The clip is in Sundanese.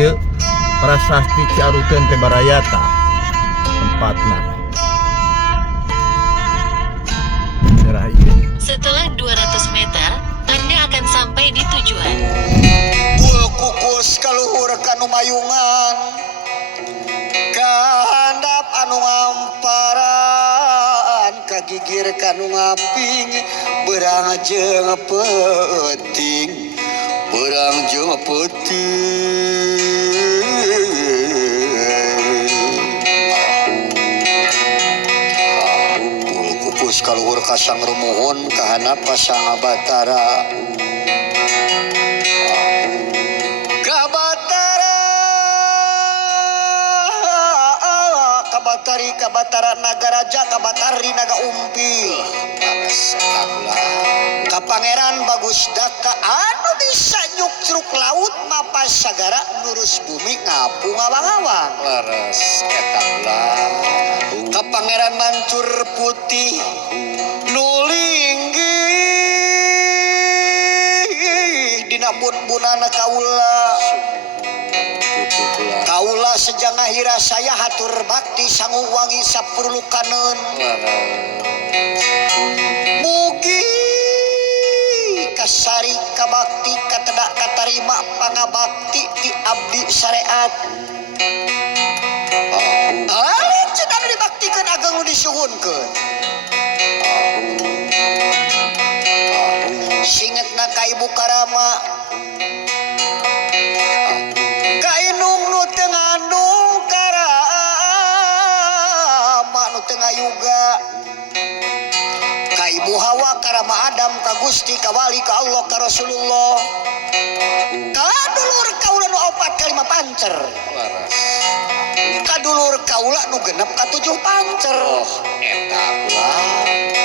ieu Prasasti Ciaruteun teh Barayata tempatna. Daerah ieu. Setelah 200 meter, Anda akan sampai di tujuan. Bul kukus kaluhur kanu mayungan, kahandap anu ngamparan, kagigir kanu ngaping, berang jeung peuting, berang jeung peuting. Bul kukus kaluhur kasang rumuhun, kahandap kasang Batara. Kabatara Nagaraja, Kabatari Naga Umpil, Kapangeran Bagus Daka anu bisa nyukruk laut mapas sagara nurus bumi ngapu ngawang-ngawang. Leres eta ulah. Kapangeran Mancur Putih nulinggih dina bun-bunana kaula. Kaula sejangah hira saya hatur bakti sangu wangi sapurlukaneun. Mugi kasari kabakti katedak katarima pangabakti di abdi syariat. Alin cenah dibaktikeun ageng nu disuhunkeun. Singetna ka Ibu Karama. Juga ka Ibu Hawa Karama Adam ka Gusti ka Wali ka Allah ka Rasulullah ka dulur kaula nu 4 ka 5 pancer ka dulur kaula nu genep ka 7 pancer. Eta ulah